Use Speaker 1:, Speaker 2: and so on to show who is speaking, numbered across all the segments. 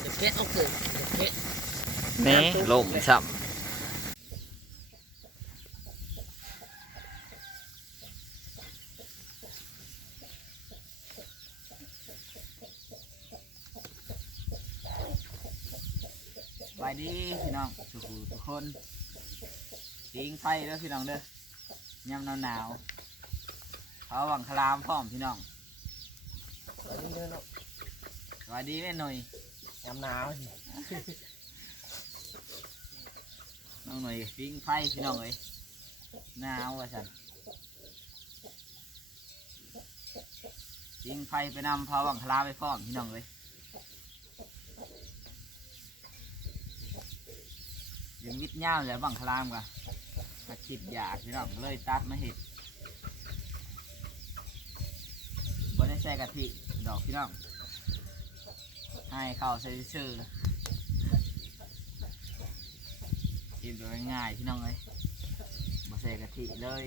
Speaker 1: เดี๋ยวเก็ตเอาเกิดเดี๋ยวเก็ต
Speaker 2: แหนี่ลมซ้
Speaker 3: สบายดีพี่น้องทุกทุกคนปิงไฟเด้อพี่น้องเด้อยามหนาวหนาวเขาหวังคลามพร้อมพี่น้อง
Speaker 1: แล้วนี่เด้อเนาะ
Speaker 3: สบายดีแม่หน่อย
Speaker 1: ยามหนาวสิ
Speaker 3: น้องหน่อยปิงไฟพี่น้องเอ้ยหนาวว่าสันปิงไฟไปนำเขาหวังคลามไปพร้อมพี่น้องเอ้ยยังวิทย์ย่าวแล้วบังคลามกะมาคิดอยากพี่น้องเลยตัดมาเห็ดบ่ได้ใส่กะทิ ดอกพี่น้องให้เข้าใส่ซื่อกินแบบง่ายๆพี่น้องเลยบ่ใส่กะทิเลย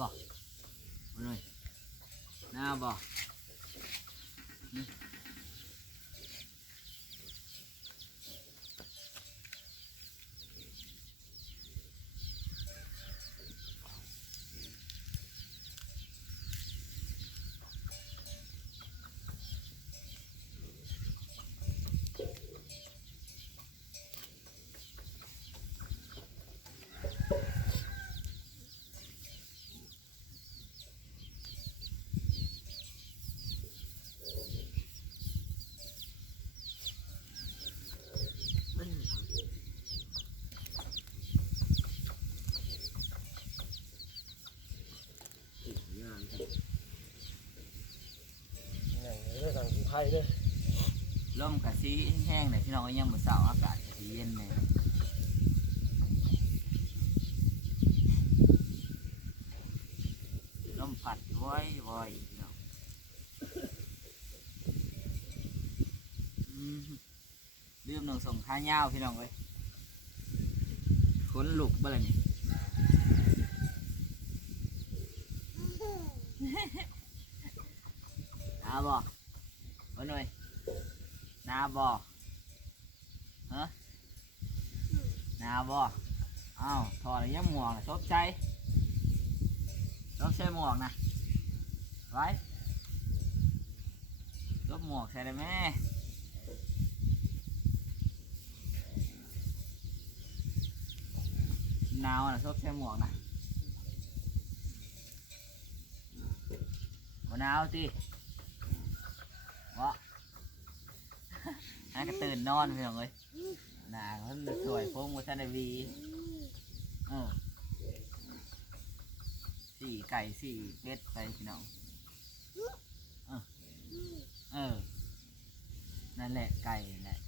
Speaker 3: บ่มาเลยหน้าบ่นี่
Speaker 1: อีกงานครับอย่างนี้ เรื่องสัยเด้อ
Speaker 3: ลมกะสีแห้งเลยพี่น้องยังมือเสาอากาศกะสีเย็นเลยลมพัดว้อยว้อยพี่น้องอืมลืมหนึ่งส่งข้าวยาวพี่น้องเลยขนลุกเบ่เลยนี่ นาบอมาหน่อยนา บอฮะนาบออ้าวถอดอะไรยังหมวกนะชบใจชบใส่หมวกนะไว้ชบหมวกใส่ได้ไหมหนาวนะชบใส่หมวกนะบ่หนาวติ วะนั่นก็ตื่นนอนเพียงเลยหนาเขาสวยพงวัฒนวีเออสี่ไก่สี่เป็ดไปพี่น้องเออเออนั่นแหละไก่นั่นแหละ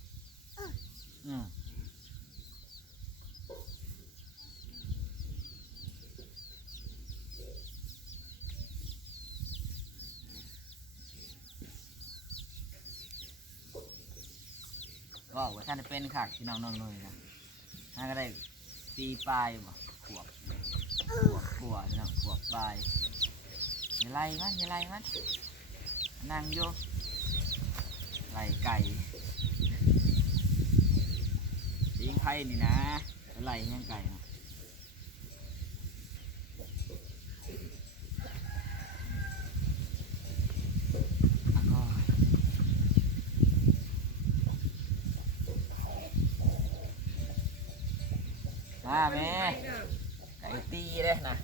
Speaker 3: อืม ก็ว่าท่านเป็นขากพี่น้องน้องนุ่ยนะท่านก็ได้ปีปลายบ่ขวบขวบขวบนะขวบปลายอย่าไล่มันอย่าไล่มันนั่งโย่ไล่ไก่ยิงไข่นี่นะไล่ยังไก่นะ มาแม่ไก่ตีเลยนะ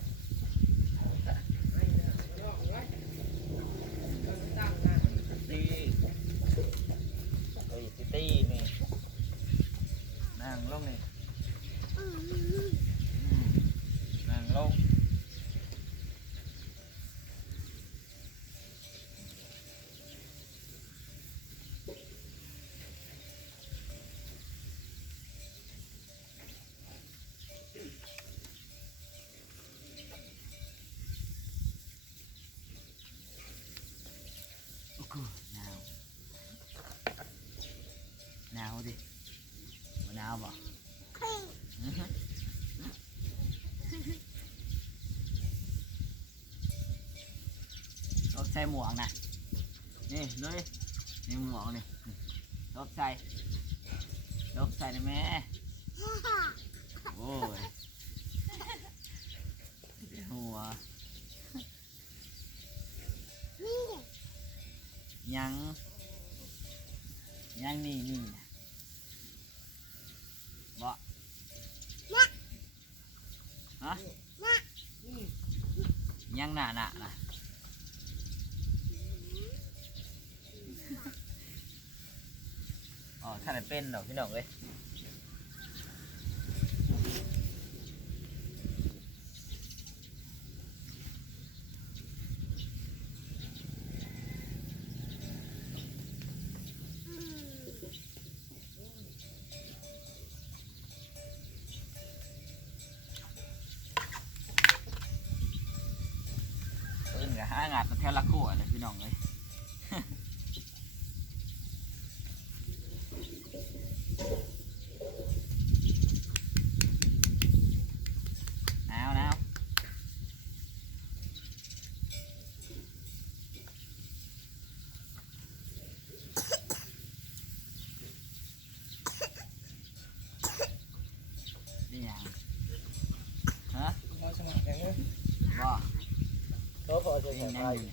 Speaker 3: ตีไก่ตีตีนี่นั่งลงนี่อืมนั่งลง ดิมะนาวบ่อื้อหือรถใส่หมวกนะนี่เลยนี่หมวกนี่รถใส่รถใส่นะแม่โอ้ยหัวยังยังนี่นี่นะบ่ฮะยังหนาหนานะ อ๋อถ้าได้เป็นดอกพี่น้องเอ้ยปืนกับห้างาดมาแทละขวดเลยพี่น้องเอ้ย หนาวหนาวนี่ยังฮะ
Speaker 1: เราสมัครแข่งเลย
Speaker 3: บ่
Speaker 1: เขาพอจะ
Speaker 3: นี่
Speaker 1: แข่ง
Speaker 3: ยัง
Speaker 1: ไทย
Speaker 3: อยู่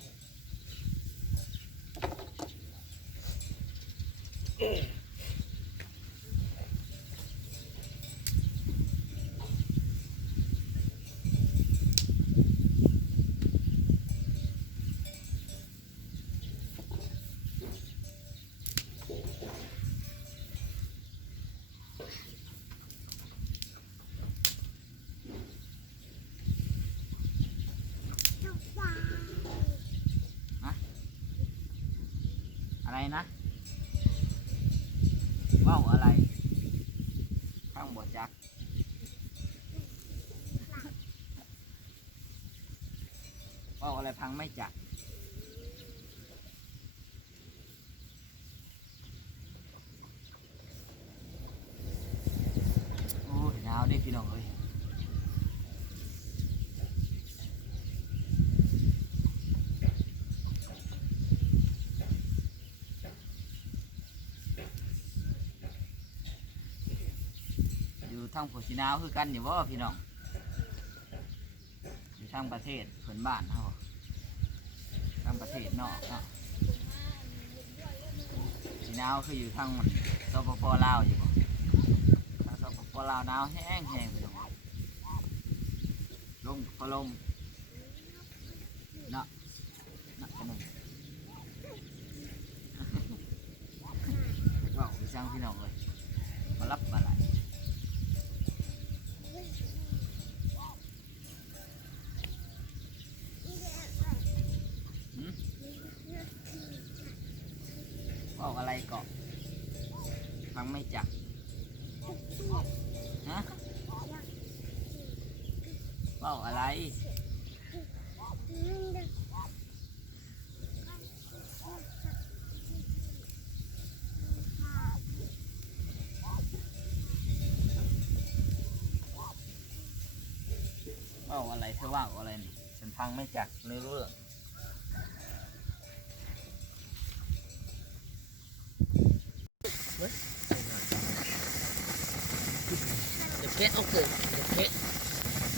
Speaker 3: อะไร นะว่าวอะไร ข้างบดจัก ว่าวอะไรพังไม่จัก โอ้ยหนาวเด้พี่น้องเอ้ย อยู่ ทางโพชินาวคือกันอยู่ว่าพี่น้องอยู่ทางประเทศเพื่อนบ้านเขาทางประเทศนอกเนาะชินาวคืออยู่ทางสปปลาวอยู่บ่ทางสปปลาวหนาวแห้งแห้งพี่น้องลงพลมเนาะเนาะกันหนึ่งว้าวไปจ้างพี่น้องเลยมารับมา อะไรเกาะฟังไม่จักฮะบอกอะไรบอกอะไรเธอว่าอะไรนี่ฉันฟังไม่จักไม่รู้เรื่อง
Speaker 1: เพชรเอาเกิดเพชร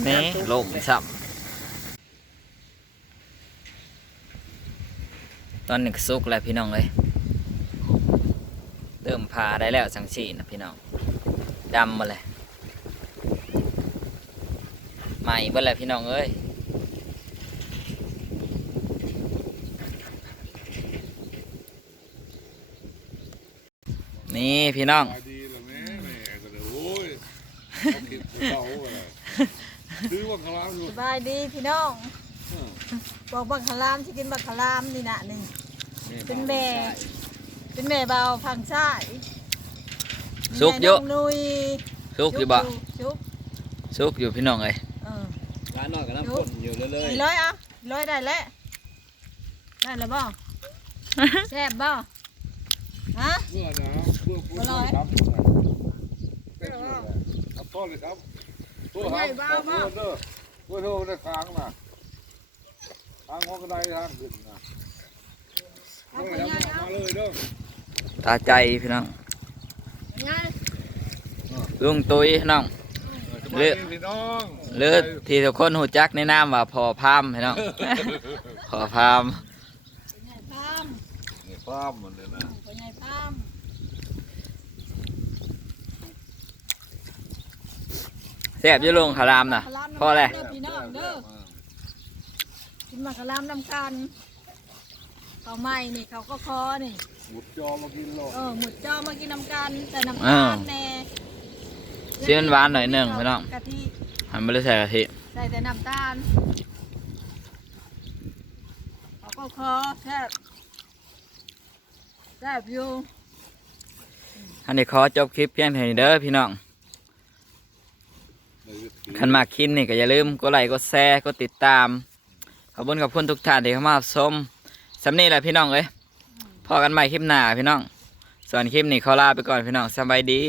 Speaker 1: แห
Speaker 2: นี่ลมซ้ำตอนนี้ก็สุกแล้วพี่น้องเลยเริ่มพาได้แล้วสังสีนะพี่น้องดำมาเลยใหม่เบ่แล้วพี่น้องเอ้ยนี่พี่น้อง
Speaker 4: ขายดี ซื้อว่าเขาล้างอยู่
Speaker 5: สบายดีพี่น้อง
Speaker 4: เออ
Speaker 5: บอกบักขลามสิกินบักขลามนี่นะนี่เป็นแม่ เป็นแม่เบาพังซ้าย
Speaker 2: สุกเยอะ
Speaker 5: แม่น้งนุย
Speaker 2: สุกอยู่บ่
Speaker 5: สุก
Speaker 2: สุกอยู่พี่น้องเอ้ย
Speaker 5: เออ
Speaker 1: ร้านนอกกับน้ำข้นอยู่เรื่อย
Speaker 5: อีร้อยอะร้อยได้แล้วได้แล้วบ่แซ่บบ่ฮะ
Speaker 4: เมื่อนะเมื่อพูดครับเป็นอยู่ครับพ่ อเลยครับตัวครับขอโทษเด้อขอโทษในค้างนะทางห้องกระไดทางขึ้นนะ
Speaker 5: เอา
Speaker 4: เมื่
Speaker 5: ไป
Speaker 4: อ
Speaker 5: ง่าย
Speaker 4: ทำ
Speaker 5: เอา
Speaker 4: มาเลยเด้อ
Speaker 3: ตาใจพี่น้อง
Speaker 5: ง่าย
Speaker 3: ลุงตุ้ยพี่น้องเลือก
Speaker 4: พี่น้อง
Speaker 3: เลือดที่ทุกคนหูจักในนามว่าพอพามพี่น้องพอพาม
Speaker 5: เป็นไงพาม
Speaker 4: นี่ฟ้ามมันเลยนะ
Speaker 5: เป็นไงพาม
Speaker 3: แซ่บอยี่ลุงขารามน่ะพอแหละ
Speaker 5: เด้อพี่น้องเด้อกินมะขามน้ำกันเขาไม่นี่เขาก็คอนี่
Speaker 4: หมุดจอมากินโล
Speaker 5: เออหมุดจอมากินน้ำกันแต่น้ำ
Speaker 3: อ้า
Speaker 5: ตาวลแน่
Speaker 3: เสียนหวานหน่อยหนึ่งพี่น้อง
Speaker 5: กะทิ
Speaker 3: หันไม่ได้ใส่กะทิ
Speaker 5: ใส่แต่น้ำตาลเขาก็คอแซ่บแซ่บอยู่
Speaker 3: อันนี้ขอจบคลิปเพียงเท่านี้เด้อพี่น้อง คันมาคินนี่ก็อย่าลืมกดไลค์กดแชร์กดติดตาม ขอบคุณขอบคุณทุกท่านที่เข้ามารับชมสำนี้แหละพี่น้องเอ้ยพอกันใหม่คลิปหน้าพี่น้อง ส่วนคลิปนี้ขอลาไปก่อนพี่น้องสบายดี